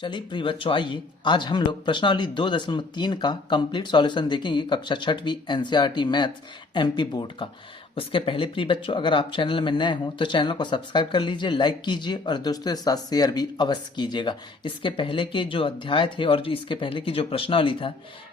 चलिए प्रिय बच्चों, आइए आज हम लोग प्रश्नावली 2.3 का कंप्लीट सॉल्यूशन देखेंगे कक्षा छठवीं एनसीईआरटी मैथ्स एमपी बोर्ड का। उसके पहले प्रिय बच्चों, अगर आप चैनल में नए हो तो चैनल को सब्सक्राइब कर लीजिए, लाइक कीजिए और दोस्तों के साथ शेयर भी अवश्य कीजिएगा। इसके पहले के जो अध्याय थे और जो इसके पहले की जो प्रश्नावली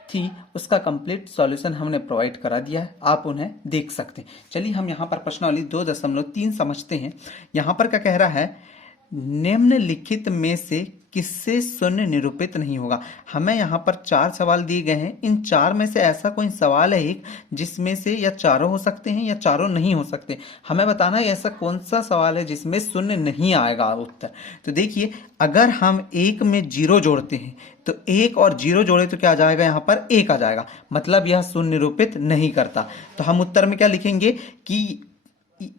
थी उसका कंप्लीट सॉल्यूशन हमने प्रोवाइड करा दिया है, आप उन्हें देख सकते हैं। चलिए हम यहाँ पर प्रश्नावली 2.3 समझते हैं। यहाँ पर क्या कह रहा है, निम्नलिखित में से किससे शून्य निरूपित नहीं होगा। हमें यहाँ पर 4 सवाल दिए गए हैं। इन 4 में से ऐसा कोई सवाल है एक जिसमें से या चारों हो सकते हैं या चारों नहीं हो सकते। हमें बताना है ऐसा कौन सा सवाल है जिसमें शून्य नहीं आएगा उत्तर। तो देखिए, अगर हम 1 में 0 जोड़ते हैं तो 1 और 0 जोड़े तो क्या आ जाएगा, यहाँ पर 1 आ जाएगा, मतलब यह शून्य निरूपित नहीं करता। तो हम उत्तर में क्या लिखेंगे कि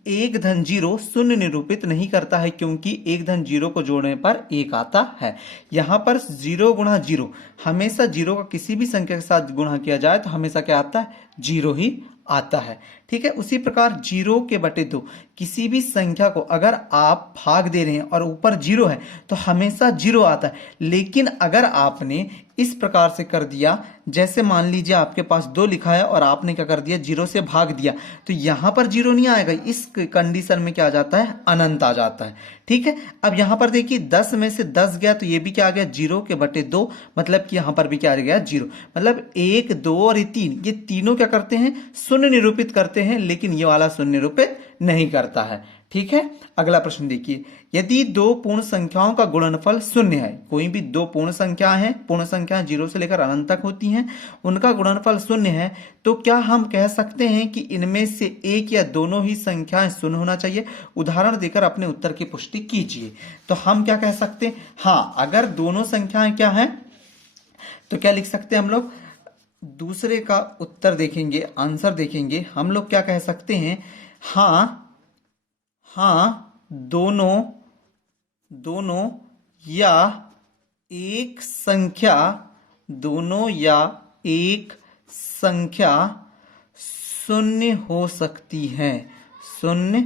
1 धन 0 शून्य निरूपित नहीं करता है, क्योंकि 1 धन 0 को जोड़ने पर 1 आता है। यहाँ पर 0 गुणा 0, हमेशा 0 का किसी भी संख्या के साथ गुणा किया जाए तो हमेशा क्या आता है, 0 ही आता है। ठीक है, उसी प्रकार 0 के बटे 2, किसी भी संख्या को अगर आप भाग दे रहे हैं और ऊपर 0 है तो हमेशा 0 आता है। लेकिन अगर आपने इस प्रकार से कर दिया, जैसे मान लीजिए आपके पास 2 लिखा है और आपने क्या कर दिया, 0 से भाग दिया, तो यहां पर 0 नहीं आएगा। इस कंडीशन में क्या आ जाता है, अनंत आ जाता है। ठीक है, अब यहां पर देखिए 10 में से 10 गया तो ये भी क्या आ गया, 0 के बटे 2, मतलब कि यहां पर भी क्या आ गया, 0। मतलब 1, 2 और ये 3, ये तीनों क्या करते हैं, शून्य निरूपित करते हैं, लेकिन ये वाला शून्य निरूपित नहीं करता है। ठीक है, अगला प्रश्न देखिए, यदि 2 पूर्ण संख्याओं का गुणनफल शून्य है, कोई भी 2 पूर्ण संख्याएं 0 से लेकर अनंत तक होती हैं, उनका गुणनफल शून्य है, तो क्या हम कह सकते हैं कि इनमें से एक या दोनों ही संख्याएं शून्य होना चाहिए। उदाहरण देकर अपने उत्तर की पुष्टि कीजिए। तो हम क्या कह सकते हैं, हाँ, अगर दोनों संख्याएं क्या हैं तो क्या लिख सकते हैं हम लोग, दूसरे का उत्तर देखेंगे, आंसर देखेंगे, हम लोग क्या कह सकते हैं, हाँ दोनों या एक संख्या, दोनों या एक संख्या शून्य हो सकती है, शून्य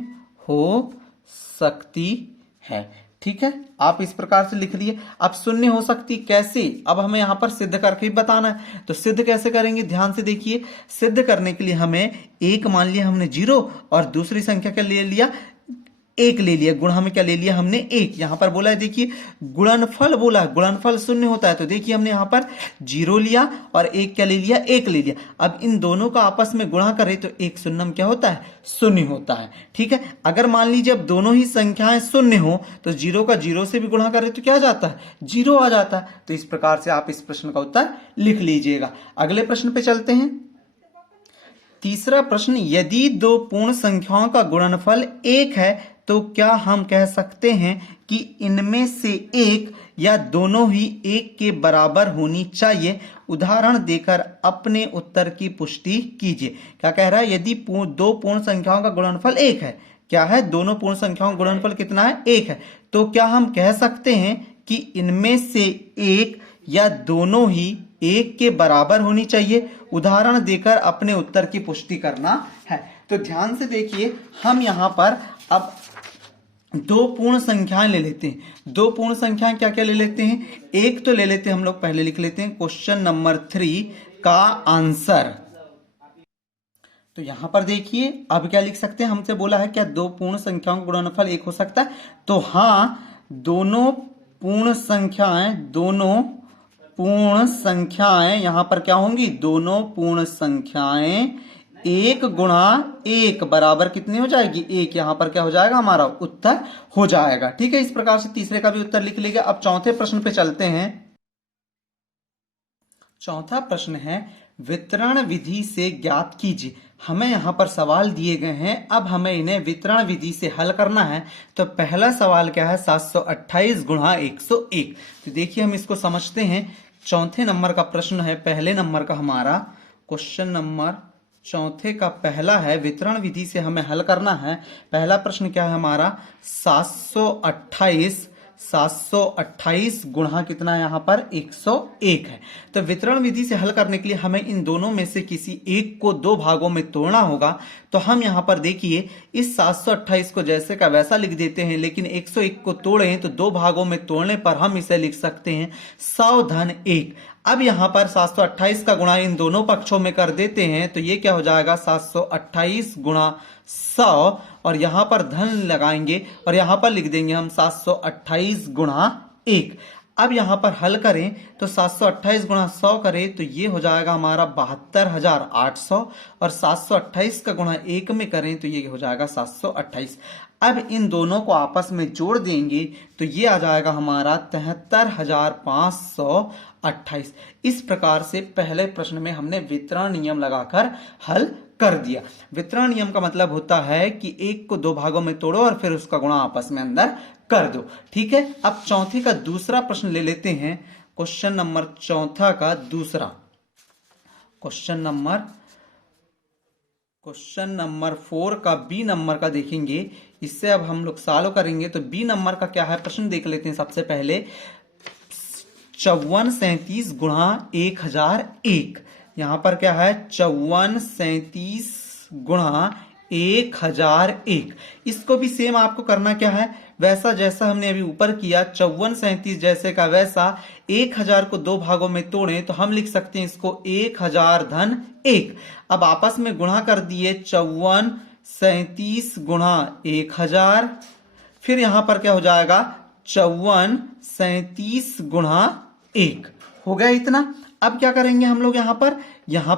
हो सकती है। ठीक है, आप इस प्रकार से लिख लिए। अब शून्य हो सकती कैसे, अब हमें यहां पर सिद्ध करके ही बताना है। तो सिद्ध कैसे करेंगे, ध्यान से देखिए। सिद्ध करने के लिए हमें एक मान लिया हमने 0 और दूसरी संख्या का ले लिया 1 ले लिया, गुणा में क्या ले लिया हमने 1। यहां पर बोला है देखिए, गुणनफल बोला, गुणनफल शून्य होता है। तो देखिए हमने यहां पर 0 लिया और 1 क्या ले लिया, 1 ले लिया। अब इन दोनों का आपस में गुणा करें तो 1 शून्यम क्या होता है, शून्य होता है। ठीक है, अगर मान लीजिए अब दोनों ही संख्याएं शून्य हो तो 0 का 0 से भी गुणा करें तो क्या आ जाता है, 0 आ जाता है। तो इस प्रकार से आप इस प्रश्न का उत्तर लिख लीजिएगा। अगले प्रश्न पे चलते हैं। तीसरा प्रश्न, यदि 2 पूर्ण संख्याओं का गुणनफल 1 है तो क्या हम कह सकते हैं कि इनमें से एक या दोनों ही 1 के बराबर होनी चाहिए। उदाहरण देकर अपने उत्तर की पुष्टि कीजिए। क्या कह रहा है, यदि 2 पूर्ण संख्याओं का गुणनफल 1 है, क्या है, दोनों पूर्ण संख्याओं का गुणनफल कितना है, 1 है, तो क्या हम कह सकते हैं कि इनमें से एक या दोनों ही 1 के बराबर होनी चाहिए। उदाहरण देकर अपने उत्तर की पुष्टि करना है। तो ध्यान से देखिए, हम यहां पर अब 2 पूर्ण संख्याएं ले लेते हैं। 2 पूर्ण संख्याएं क्या क्या ले लेते हैं, एक तो ले लेते हैं, हम लोग पहले लिख लेते हैं क्वेश्चन नंबर 3 का आंसर। तो यहां पर देखिए, अब क्या लिख सकते हैं, हमसे बोला है क्या 2 पूर्ण संख्याओं का गुणनफल 1 हो सकता है। तो हाँ, दोनों पूर्ण संख्याएं यहां पर क्या होंगी, दोनों पूर्ण संख्याएं 1 गुणा 1 बराबर कितनी हो जाएगी, 1। यहां पर क्या हो जाएगा, हमारा उत्तर हो जाएगा। ठीक है, इस प्रकार से तीसरे का भी उत्तर लिख लीजिए। अब चौथे प्रश्न पे चलते हैं। चौथा प्रश्न है, वितरण विधि से ज्ञात कीजिए। हमें यहां पर सवाल दिए गए हैं, अब हमें इन्हें वितरण विधि से हल करना है। तो पहला सवाल क्या है, 728 गुणा 101। तो देखिए हम इसको समझते हैं। चौथे नंबर का प्रश्न है, पहले नंबर का हमारा क्वेश्चन नंबर चौथे का पहला है, वितरण विधि से हमें हल करना है। पहला प्रश्न क्या है हमारा, 728 728 गुणा कितना यहाँ पर 101 है। तो वितरण विधि से हल करने के लिए हमें इन दोनों में से किसी एक को दो भागों में तोड़ना होगा। तो हम यहाँ पर देखिए इस 728 को जैसे का वैसा लिख देते हैं, लेकिन 101 को तोड़े तो दो भागों में तोड़ने पर हम इसे लिख सकते हैं 100 धन 1। अब यहाँ पर 728 का गुणा इन दोनों पक्षों में कर देते हैं तो ये क्या हो जाएगा 728 गुणा 100, और यहाँ पर धन लगाएंगे और यहाँ पर लिख देंगे हम 728 गुणा 1। अब यहाँ पर हल करें तो 728 गुणा 100 करें तो ये हो जाएगा हमारा 72,800, और 728 का गुणा 1 में करें तो ये हो जाएगा 728। अब इन दोनों को आपस में जोड़ देंगे तो ये आ जाएगा हमारा 73,528। इस प्रकार से पहले प्रश्न में हमने वितरण नियम लगाकर हल कर दिया। वितरण नियम का मतलब होता है कि एक को दो भागों में तोड़ो और फिर उसका गुणा आपस में अंदर कर दो। ठीक है, अब चौथे का दूसरा प्रश्न ले लेते हैं। क्वेश्चन नंबर चौथा का दूसरा, क्वेश्चन नंबर 4 का बी नंबर का देखेंगे। इससे अब हम लोग सॉल्व करेंगे। तो बी नंबर का क्या है प्रश्न देख लेते हैं। सबसे पहले 5437 गुणा 1001, यहां पर क्या है 5437 गुणा 1001। इसको भी सेम आपको करना क्या है, वैसा जैसा हमने अभी ऊपर किया 5437 जैसे का वैसा 1000 को दो भागों में तोड़ें तो हम लिख सकते हैं इसको 1000 धन 1। अब आपस में गुणा कर दिए 5437 गुणा 1000, फिर यहां पर क्या हो जाएगा 5437 गुणा 1 हो गया इतना। अब क्या करेंगे हम लोग यहाँ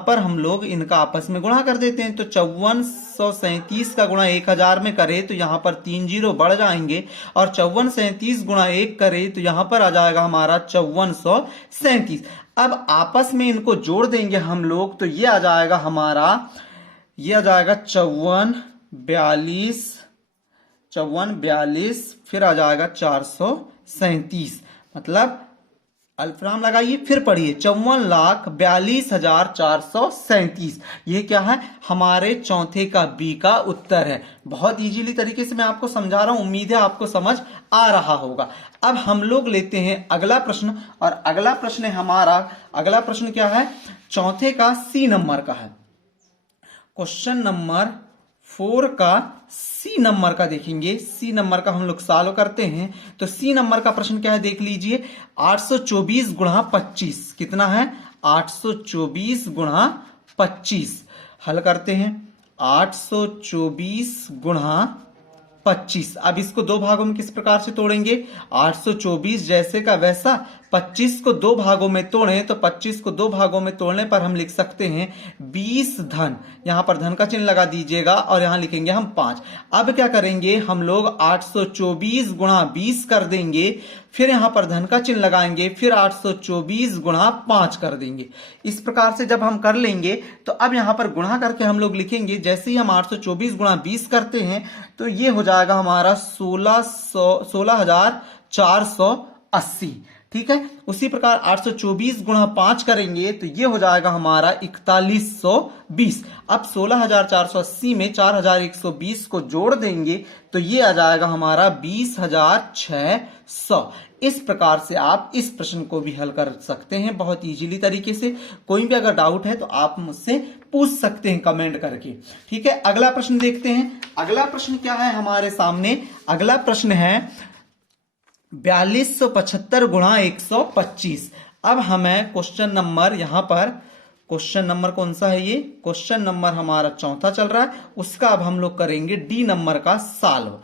पर हम लोग इनका आपस में गुणा कर देते हैं। तो 5437 का गुणा 1000 में करें तो यहाँ पर 3 जीरो बढ़ जाएंगे, और 5437 गुणा 1 करें तो यहाँ पर आ जाएगा हमारा 5437। अब आपस में इनको जोड़ देंगे हम लोग तो ये आ जाएगा हमारा, ये आ जाएगा 5442, फिर आ जाएगा 437, मतलब अल्पविराम लगाइए फिर पढ़िए 54,42,437। ये क्या है हमारे चौथे का बी का उत्तर है। बहुत इजीली तरीके से मैं आपको समझा रहा हूं, उम्मीद है आपको समझ आ रहा होगा। अब हम लोग लेते हैं अगला प्रश्न, और अगला प्रश्न हमारा, अगला प्रश्न क्या है चौथे का सी नंबर का है। क्वेश्चन नंबर 4 का सी नंबर का देखेंगे। सी नंबर का हम लोग सॉल्व करते हैं। तो सी नंबर का प्रश्न क्या है देख लीजिए, 824 गुणा 25 कितना है 824 गुणा 25। हल करते हैं 824 गुणा 25। अब इसको दो भागों में किस प्रकार से तोड़ेंगे, 824 जैसे का वैसा 25 को दो भागों में तोड़ें तो 25 को दो भागों में तोड़ने पर हम लिख सकते हैं 20 धन, यहां पर धन का चिन्ह लगा दीजिएगा और यहां लिखेंगे हम 5। अब क्या करेंगे हम लोग 824 गुणा 20 कर देंगे, फिर यहां पर धन का चिन्ह लगाएंगे, फिर 824 गुणा 5 कर देंगे। इस प्रकार से जब हम कर लेंगे तो अब यहां पर गुणा करके हम लोग लिखेंगे, जैसे ही हम 824 गुणा 20 करते हैं तो ये हो जाएगा हमारा 16,480। ठीक है, उसी प्रकार 824 गुणा 5 करेंगे तो ये हो जाएगा हमारा 4120। अब 16,480 में 4,120 को जोड़ देंगे तो ये आ जाएगा हमारा 20,600। इस प्रकार से आप इस प्रश्न को भी हल कर सकते हैं बहुत इजीली तरीके से। कोई भी अगर डाउट है तो आप मुझसे पूछ सकते हैं कमेंट करके। ठीक है, अगला प्रश्न देखते हैं। अगला प्रश्न क्या है हमारे सामने, अगला प्रश्न है 4275 गुणा 125। अब हमें क्वेश्चन नंबर, यहां पर क्वेश्चन नंबर कौन सा है, ये क्वेश्चन नंबर हमारा चौथा चल रहा है, उसका अब हम लोग करेंगे डी नंबर का सॉल्व।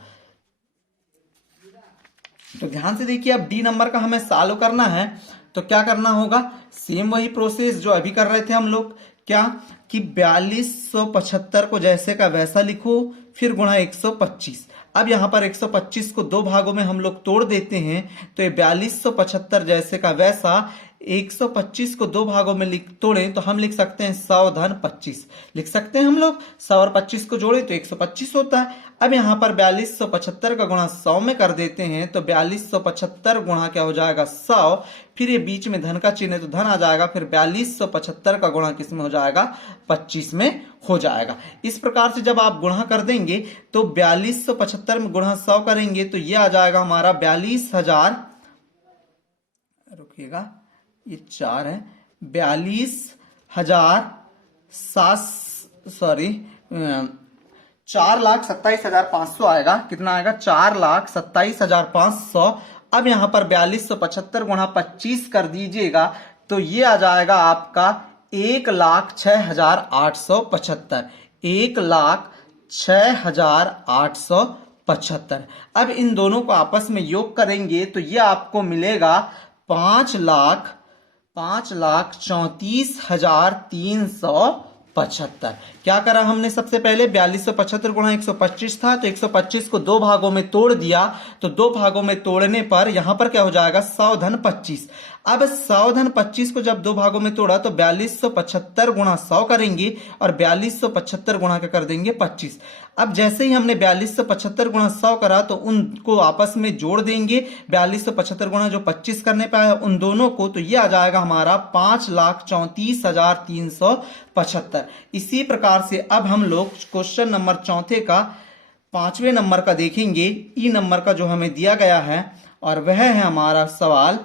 तो ध्यान से देखिए, अब डी नंबर का हमें सॉल्व करना है तो क्या करना होगा, सेम वही प्रोसेस जो अभी कर रहे थे हम लोग, क्या कि 4275 को जैसे का वैसा लिखो, फिर गुणा 125। अब यहां पर 125 को दो भागों में हम लोग तोड़ देते हैं तो ये 4275 जैसे का वैसा 125 को दो भागों में तोड़ें तो हम लिख सकते हैं 100 धन 25 लिख सकते हैं हम लोग। 100 और 25 को जोड़ें तो 125 होता है। अब यहाँ पर 4275 का गुणा 100 में कर देते हैं तो 4275 गुणा क्या हो जाएगा 100, फिर ये बीच में धन का चिन्ह है तो धन आ जाएगा, फिर 4275 का गुणा किस में हो जाएगा 25 में हो जाएगा। इस प्रकार से जब आप गुणा कर देंगे तो 4275 में गुणा 100 करेंगे तो ये आ जाएगा हमारा 42,000, रुकिएगा ये 4 है, 4,27,500 आएगा। कितना आएगा 4,27,500। अब यहाँ पर 4275 गुणा 25 कर दीजिएगा तो ये आ जाएगा आपका 1,06,875, 1,06,875। अब इन दोनों को आपस में योग करेंगे तो ये आपको मिलेगा 5,34,375। क्या करा हमने सबसे पहले 4275 गुणा 125 था तो 125 को दो भागों में तोड़ दिया, तो दो भागों में तोड़ने पर यहां पर क्या हो जाएगा 100 धन 25। अब 100 धन 25 को जब दो भागों में तोड़ा तो 4275 गुणा 100 करेंगे और 4275 गुणा क्या कर देंगे 25। अब जैसे ही हमने 4275 गुणा 100 करा तो उनको आपस में जोड़ देंगे, 4275 गुणा जो 25 करने पे आया उन दोनों को, तो ये आ जाएगा हमारा 5,34,375। इसी प्रकार से अब हम लोग क्वेश्चन नंबर चौथे का 5वें नंबर का देखेंगे, ई नंबर का जो हमें दिया गया है, और वह है हमारा सवाल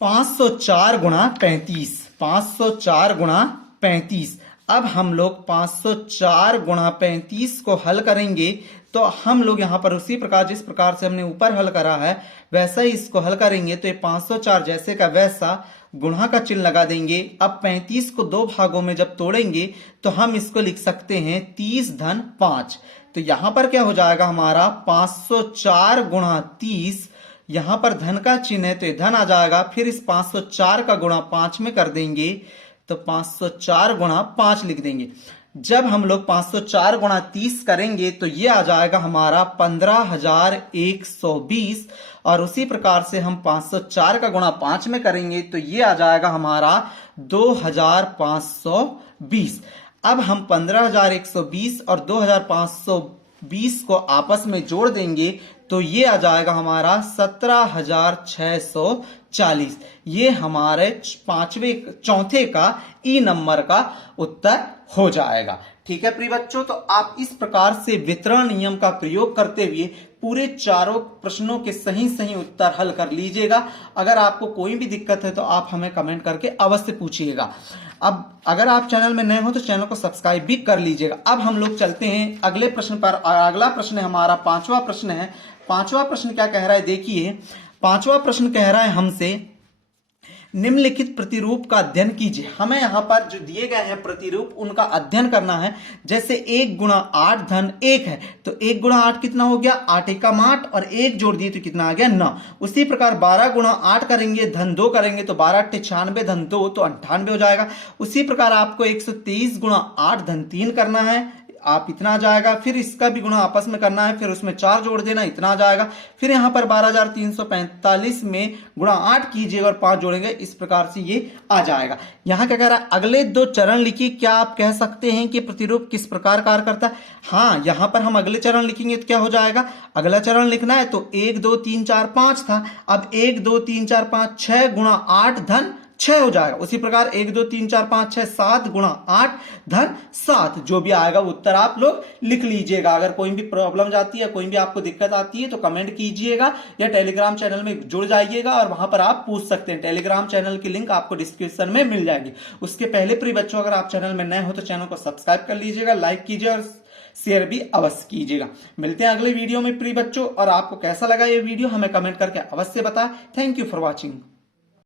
504 गुणा 35। 504 गुणा 35। अब हम लोग 504 गुणा 35 को हल करेंगे तो हम लोग यहां पर उसी प्रकार जिस प्रकार से हमने ऊपर हल करा है वैसा ही इसको हल करेंगे। तो ये 504 जैसे का वैसा गुणा का चिन्ह लगा देंगे। अब 35 को दो भागों में जब तोड़ेंगे तो हम इसको लिख सकते हैं 30 धन 5। तो यहां पर क्या हो जाएगा हमारा 504 गुणा 30, यहां पर धन का चिन्ह है तो ये धन आ जाएगा, फिर इस 504 का गुणा 5 में कर देंगे तो 504 गुणा 5 लिख देंगे। जब हम लोग 504 गुणा 30 करेंगे तो ये आ जाएगा हमारा 15,120, और उसी प्रकार से हम 504 का गुणा 5 में करेंगे तो ये आ जाएगा हमारा 2,520। अब हम 15,120 और 2,520 को आपस में जोड़ देंगे तो ये आ जाएगा हमारा 17,640। ये हमारे चौथे का ई नंबर का उत्तर हो जाएगा। ठीक है प्रिय बच्चों, तो आप इस प्रकार से वितरण नियम का प्रयोग करते हुए पूरे चारों प्रश्नों के सही सही उत्तर हल कर लीजिएगा। अगर आपको कोई भी दिक्कत है तो आप हमें कमेंट करके अवश्य पूछिएगा। अब अगर आप चैनल में नए हो तो चैनल को सब्सक्राइब भी कर लीजिएगा। अब हम लोग चलते हैं अगले प्रश्न पर। अगला प्रश्न हमारा 5वां प्रश्न है। 5वां प्रश्न क्या कह रहा है देखिए। 5वां प्रश्न कह रहा है हमसे निम्नलिखित प्रतिरूप का अध्ययन कीजिए। हमें यहां पर जो दिए गए हैं प्रतिरूप उनका अध्ययन करना है। जैसे 1 गुणा 8 धन 1 है तो 1 गुणा 8 कितना हो गया 8 एकम 8 और 1 जोड़ दिए तो कितना आ गया 9। उसी प्रकार 12 गुणा 8 करेंगे धन 2 करेंगे तो 12 8 96 धन 2 तो 98 हो जाएगा। उसी प्रकार आपको 123 गुणा 8 धन 3 करना है, आप इतना आ जाएगा। फिर इसका भी गुणा आपस में करना है, फिर उसमें 4 जोड़ देना, इतना आ जाएगा। फिर यहां पर 12,345 में गुणा 8 कीजिएगा और 5 जोड़ेंगे, इस प्रकार से ये आ जाएगा। यहां क्या कह रहा है अगले दो चरण लिखिए। क्या आप कह सकते हैं कि प्रतिरूप किस प्रकार कार्य करता है? हाँ, यहां पर हम अगले चरण लिखेंगे तो क्या हो जाएगा, अगला चरण लिखना है तो 1 2 3 4 5 था, अब 1 2 3 4 5 6 गुणा 8 धन 6 हो जाएगा। उसी प्रकार 1 2 3 4 5 6 7 गुणा 8 धन 7, जो भी आएगा उत्तर आप लोग लिख लीजिएगा। अगर कोई भी प्रॉब्लम जाती है, कोई भी आपको दिक्कत आती है तो कमेंट कीजिएगा या टेलीग्राम चैनल में जुड़ जाइएगा और वहां पर आप पूछ सकते हैं। टेलीग्राम चैनल की लिंक आपको डिस्क्रिप्शन में मिल जाएगी। उसके पहले प्रिय बच्चों, अगर आप चैनल में नए हो तो चैनल को सब्सक्राइब कर लीजिएगा, लाइक कीजिए और शेयर भी अवश्य कीजिएगा। मिलते हैं अगले वीडियो में प्रिय बच्चों, और आपको कैसा लगा ये वीडियो हमें कमेंट करके अवश्य बताएं। Thank you for watching.